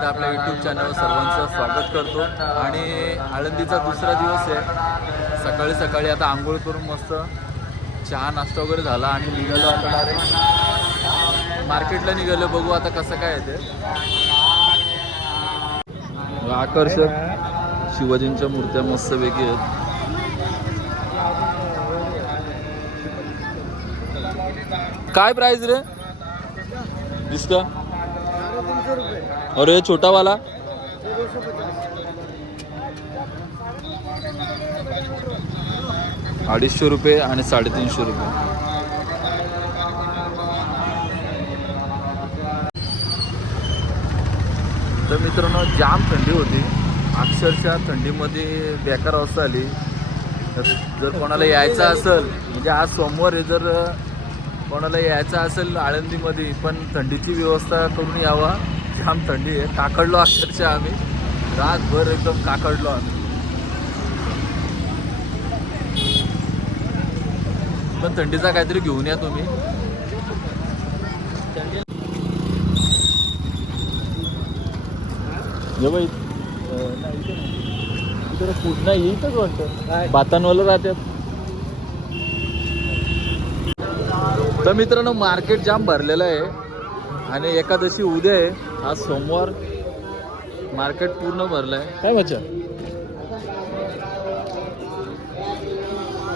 एकदा आपल्या यूट्यूब चॅनलवर सर्वांचं स्वागत करतो. आणि आळंदीचा दुसरा दिवस आहे. सकाळी सकाळी आता आंघोळ करून मस्त चहा नाश्ता वगैरे झाला आणि निघालो आता डायरेक्ट मार्केटला निघालो बघू आता कसं काय येते आकर्षक शिवाजींच्या मूर्त्या मस्त वेगळी आहेत. काय प्राइस रे? इसका और ये छोटा वाला अडीचशे रुपये आणि साडेतीनशे रुपये. तर मित्रांनो जाम थंडी होती. अक्षरशः थंडीमध्ये बेकार अवस्था आली. तर जर कोणाला यायचं असेल म्हणजे आज सोमवार आहे जर कोणाला यायचं असेल आळंदीमध्ये पण थंडीची व्यवस्था करून यावा. जाम थंडी आहे. काकडलो अक्षरशः आम्ही. रातभर एकदम काकडलो आम्ही. पण थंडीचा काहीतरी घेऊन या तुम्ही. अं, नाही वाटतं? राहतात तर मित्रांनो मार्केट जाम भरलेलं आहे. आणि एकादशी उद्या आहे. आज सोमवार मार्केट पूर्ण भरलं आहे काय मच्छा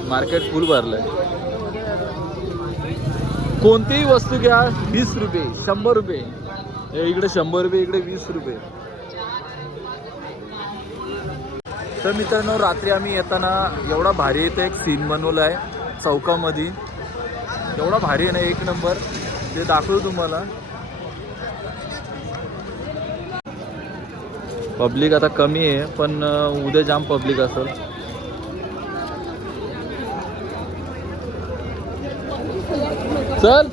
मार्केट फुल भरलं आहे कोणतीही वस्तू घ्या वीस रुपये शंभर रुपये. इकडे शंभर रुपये इकडे वीस रुपये. तर मित्रांनो रात्री आम्ही येताना एवढा भारी इथं एक सीन बनवला आहे चौकामध्ये. एवढा भारी आहे ना एक नंबर ते दाखवतो तुम्हाला. पब्लिक आता कमी आहे पण उद्या जाम पब्लिक असेल. चल.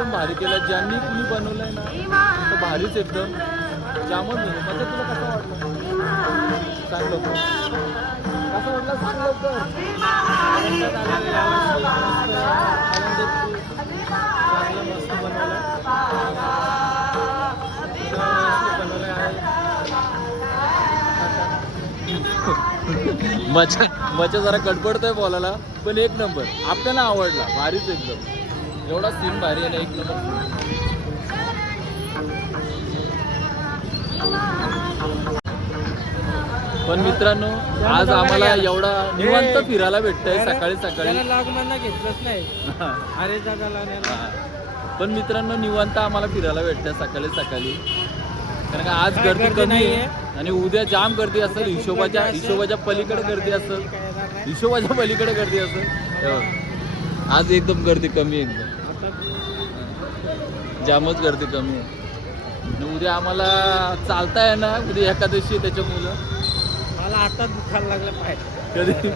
एकदम भारी केला. ज्यांनी कुणी बनवलंय ना तर भारीच एकदम. जामच नाही म्हणजे तुला कसं वाटलं? सांग लवकर. कसं वाटलं? सांग लवकर. चांगलं मस्त बनवलं मजा मजा जरा कडकडतोय बोलायला पण एक नंबर. आपल्याला आवडला. भारीच एकदम. एवढा सीन भारी आहे ना एक नंबर पण मित्रांनो आज आम्हाला एवढा निवांत फिरायला भेटतंय सकाळी सकाळी. घेतलंच नाही. अरे दादाला. पण मित्रांनो निवांत आम्हाला फिरायला भेटतंय सकाळी सकाळी. कारण का आज गर्दी कमी? आहे आणि उद्या जाम गर्दी असेल हिशोबाच्या हिशोबाच्या पलीकडे गर्दी असेल हिशोबाच्या पलीकडे गर्दी असेल हे. आज एकदम गर्दी कमी आहे एकदम. जामच गर्दी कमी आहे. आणि उद्या आम्हाला चालता आहे ना उद्या एकादशी आहे त्याच्यामुळं. मला आताच दुखायला लागलं पाय कधी?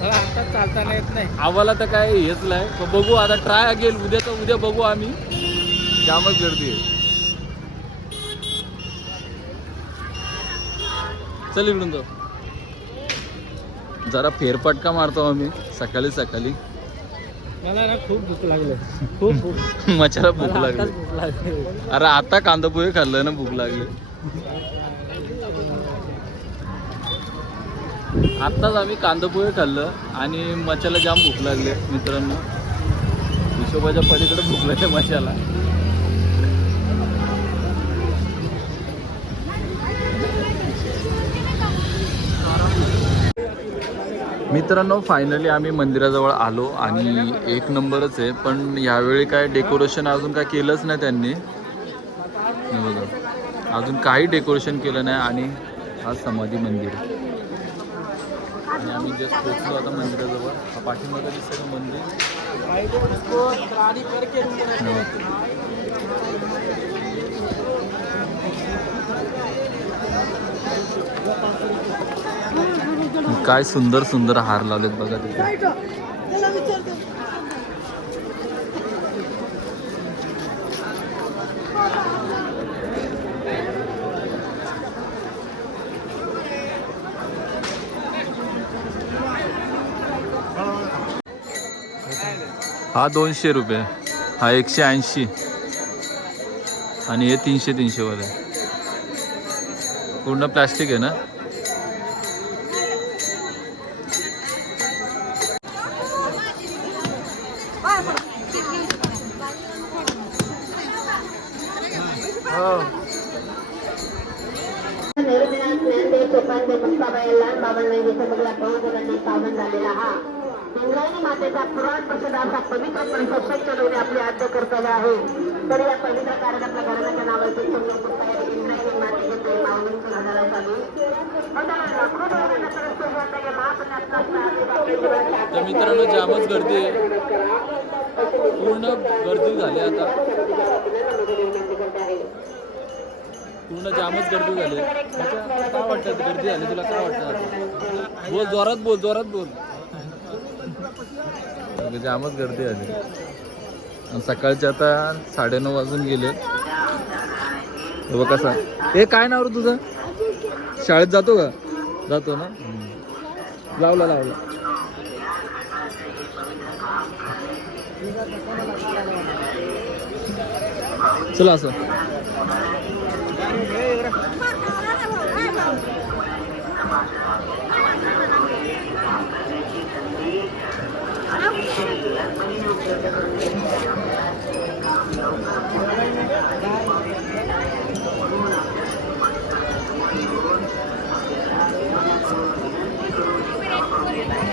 मला आताच चालताना येत नाही. आम्हाला तर काय हेच नाही. पण बघू आता ट्राय गेल उद्या तर उद्या बघू आम्ही. जामच गर्दी आहे. चल इकडून जाऊ. जरा फेरफटका मारतो आम्ही सकाळी सकाळी. मला ना खूप भूक लागली. खूप भूक. मच्छाला भूक लागली. अरे आता कांदा पोहे खाल्लं ना भूक लागली. आत्ताच आम्ही कांदा पोहे खाल्लं आणि मच्छाला जाम भूक लागली मित्रांनो. हिशोबाच्या पलीकडे भूक लागली मच्छाला मित्रांनो फायनली आम्ही मंदिराजवळ आलो आणि एक नंबरच आहे पण यावेळी काय डेकोरेशन अजून काय केलंच नाही त्यांनी. बघा अजून काही डेकोरेशन केलं नाही आणि हा समाधी मंदिर. आणि आम्ही जस्ट पोचलो आता मंदिराजवळ. हा पाठीमागं दिसतं मंदिर हे बघा. काय सुंदर सुंदर हार लावलेत बघा तिथे. हा दोनशे रुपये. हा एकशे ऐंशी. आणि हे तीनशे तीनशे वाले पूर्ण प्लॅस्टिक आहे ना? ज्ञानदेव सोपानदेव मुक्ताबाई लहान बाबांना सगळ्या बहुजनांनी पावन झालेला हा. इंद्रायणी मातेचा पुराण प्रसिद्ध असा पवित्र परिसर चढवणे आपले आद्य कर्तव्य आहे. तर या पवित्र कार्यात घराण्याच्या नावाचे इंद्रायणी मातेचे प्रेम अवलंबून घालायला चालू तर मित्रांनो जामच गर्दी आहे. पूर्ण गर्दी झाली आता. पूर्ण जामच गर्दी झाली. काय वाटतं? गर्दी झाली तुला काय वाटतं? बोल जोरात बोल जोरात बोल. म्हणजे जामच गर्दी झाली. सकाळचे आता साडेनऊ वाजून गेले. बघ कसा. हे काय नाव रे तुझं? शाळेत जातो का? जातो ना? लावला लावला. चला असं.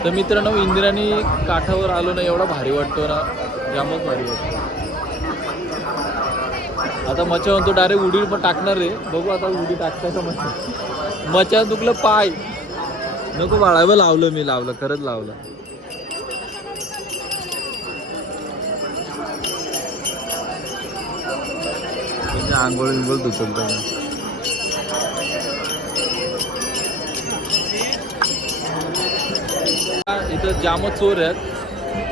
तर मित्रांनो इंदिराणी काठावर आलो ना एवढा भारी वाटतो ना जामच भारी वाटतो आता मच्छा म्हणतो डायरेक्ट उडी पण टाकणार रे. बघू आता उडी टाकताय का मच्छा दुखलं पाय. नको बाळावं लावलं मी लावलं खरंच लावलं. म्हणजे आंघोळ विंघोळ धुतल इथं जामच चोर आहेत.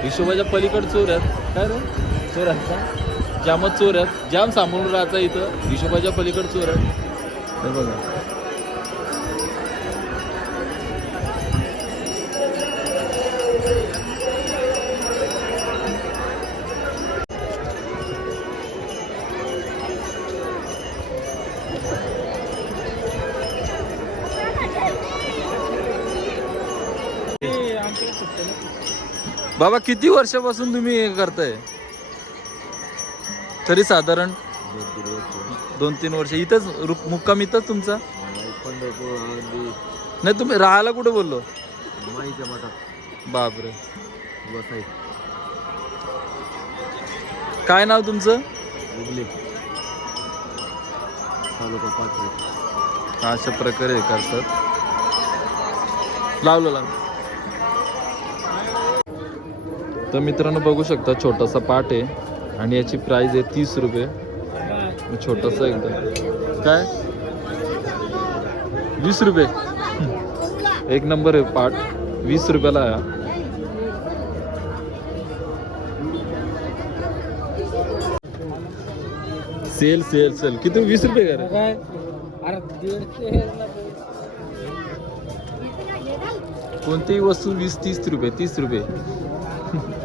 हिशोबाच्या पलीकड चोर आहेत. काय रे? चोर आहेत का? जामच चोर आहेत जाम सांभाळून राहायचा इथं हिशोबाच्या पलीकडे चोर आहेत. हे बघा. बाबा किती वर्षापासून तुम्ही हे करताय? तरी साधारण दोन तीन वर्ष. इथंच रु- मुक्काम इथंच तुमचा? नाही तुम्ही राहायला कुठे बोललो? माईच्या मठात बापरे. काय नाव तुमचं? उगले तालुका पाचवे अशा प्रकारे हे करतात. लावलं लावलं. तर मित्रांनो बघू शकता छोटासा पाट आहे. आणि याची प्राइस आहे तीस रुपये. छोटंसं एकदम काय? वीस रुपये. एक नंबर आहे पाठ. वीस रुपयाला आहे सेल सेल सेल. किती? वीस रुपये करा काय कोणतीही वस्तू वीस तीस रुपये तीस रुपये.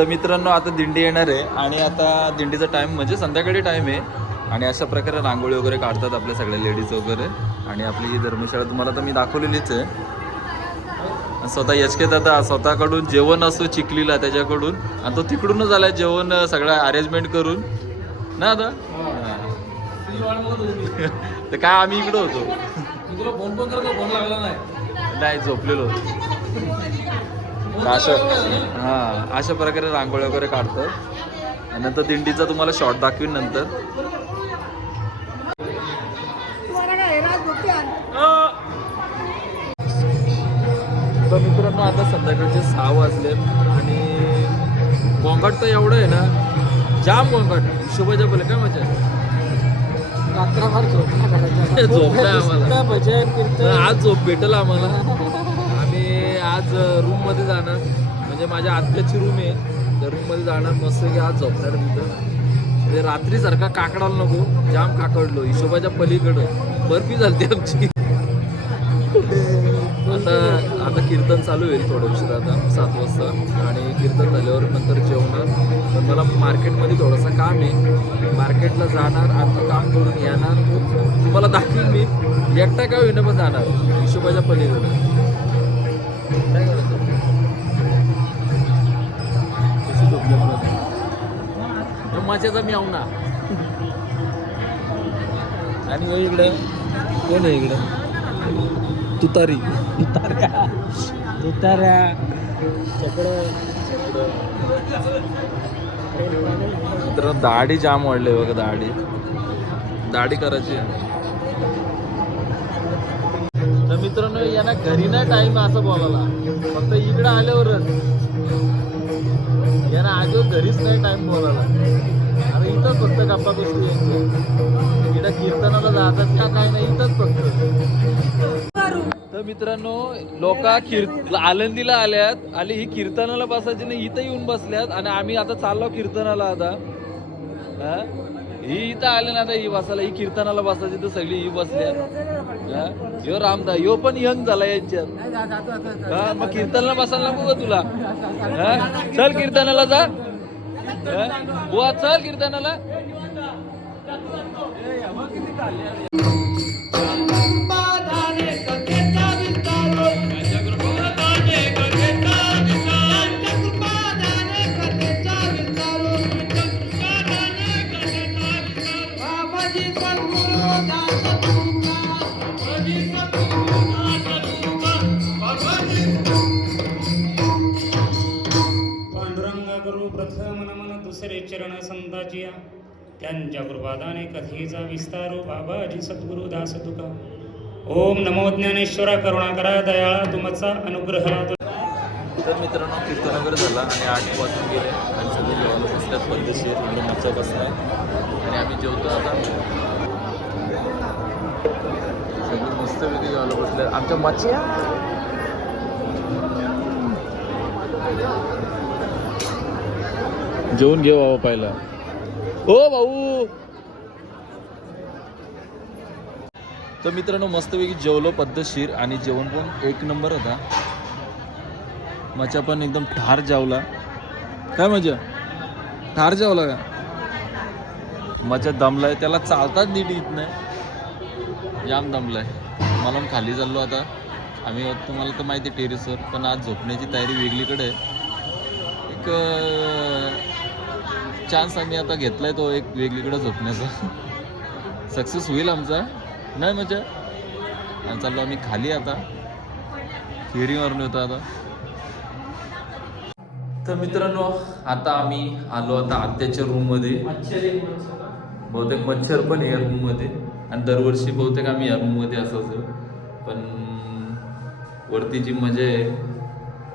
तर मित्रांनो आता दिंडी येणार आहे आणि आता दिंडीचा टाइम म्हणजे संध्याकाळी टाइम आहे. आणि अशा प्रकारे रांगोळी वगैरे काढतात आपल्या सगळ्या लेडीज वगैरे. आणि आपली ही धर्मशाळा तुम्हाला तर मी दाखवलेलीच आहे. स्वतः एच के दादा स्वतःकडून जेवण असतो चिखलीला त्याच्याकडून. आणि तो तिकडूनच आला जेवण सगळं अरेंजमेंट करून. ना आता तर काय आम्ही इकडे होतो? फोन पण करतो फोन लागला नाही. नाही झोपलेलो अशा हा अशा प्रकारे रांगोळी वगैरे काढतात आणि नंतर दिंडीचा तुम्हाला शॉर्ट दाखवीन नंतर. तर मित्रांनो आता संध्याकाळचे सहा वाजले आणि गोंगाट तर एवढं आहे ना जाम गोंगाट. हिशोबाच्या पहिले काय मजा रात्रभर झोपला झोपलाय आम्हाला. आज झोप भेटेल आम्हाला. आम्ही आज रूममध्ये जाणार. म्हणजे माझ्या आत्याची रूम आहे. त्या रूममध्ये जाणार. मस्त की आज झोपणार तिथं म्हणजे रात्रीसारखा काकडाला नको. जाम काकडलो. हिशोबाच्या पलीकडं. बर्फी झालती आमची. आता आता कीर्तन चालू होईल थोड्या उशीर आता सात वाजता. आणि कीर्तन झाल्यावर नंतर जेवणार. पण मला मार्केटमध्ये थोडंसं काम आहे. मार्केटला जाणार. आता काम करून येणार. तुम्हाला दाखवीन मी. एकटा का होईना पण जाणार? हिशोबाच्या पलीकडं. माझ्याचा मी आव ना आणि इकडं कोण आहे इकडं? तुतारी. तुताऱ्या. तुताऱ्या तर दाढी जाम वाढले बघा दाढी. दाढी करायची तर मित्रांनो यांना घरी नाही टाइम असं बोलायला. फक्त इकडं आल्यावरच. यांना आजो घरीच नाही टाइम बोलायला. अरे इथंच फक्त गप्पा गोष्टी यांच्या इकडं कीर्तनाला जातात का? काय नाही इथंच फक्त. तर मित्रांनो लोक कीर्त आलंदीला आल्यात आली ही कीर्तनाला बसायची नाही इथं येऊन बसल्यात आणि आम्ही आता चाललो कीर्तनाला आता. ही? इथं आले ना आता ही बसायला ही कीर्तनाला बसायची तर सगळी ही आहे हा? ह्यो रामदा ह्यो पण यंग झाला यांच्यात. मग कीर्तनाला बसायला नको का तुला. चल कीर्तनाला जा. बुवा चल कीर्तनाला. कथेचा विस्तारो बाबाजी सद्गुरु दास तुका ओम नमो ज्ञानेश्वरा करुणा करा दयाळा तुमचा अनुग्रह तर मित्रांनो कीर्तन वगैरे झाला आणि आठ वाजून गेले आणि सगळे जेवण बसल्यात पद्धतशीर म्हणजे इकडे मच्छा बसलाय आणि आम्ही जेवतो आता. सगळे मस्त वेगळी जेवायला बसले. आमच्या मच्छ्या जेवून घेऊ बाबा पहिला. हो भाऊ! तर मित्रांनो मस्तपैकी जेवलो पद्धतशीर आणि जेवण पण एक नंबर होता. मचा पण एकदम ठार जावला. काय मजा? ठार जावला का? मजा दमलाय. त्याला चालताच नीट येत नाही. जाम दमलाय. मला पण खाली चाललो आता. आम्ही तुम्हाला तर माहिती टेरेसवर पण आज झोपण्याची तयारी वेगळीकडे आहे. एक चान्स आम्ही आता घेतलाय तो एक वेगळीकडे झोपण्याचा. सक्सेस होईल आमचा. नाही मजा आणि चाललो आम्ही खाली आता. फेरी मारून येतो आता. तर मित्रांनो आता आम्ही आलो आता आत्याच्या रूममध्ये बहुतेक मच्छर पण आहे या रूममध्ये आणि दरवर्षी बहुतेक आम्ही या रूममध्ये असायचो पण वरती जी मजा आहे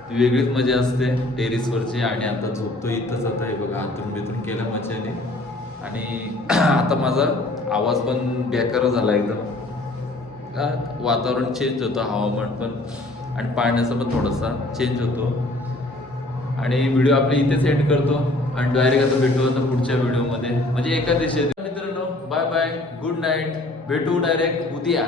ती वेगळीच मजा असते. टेरिसवरची आणि आता झोपतो इथंच आता. हे बघा आतून बितून केल्या मजाने आणि आता माझा आवाज पण बेकार झाला एकदम. वातावरण चेंज होतं हवामान पण. आणि पाण्याचा पण थोडासा चेंज होतो. आणि व्हिडिओ आपले इथेच एंड करतो. आणि डायरेक्ट आता भेटू आता पुढच्या व्हिडिओमध्ये म्हणजे एका दिवशी मित्रांनो बाय बाय गुड नाईट भेटू डायरेक्ट उद्या.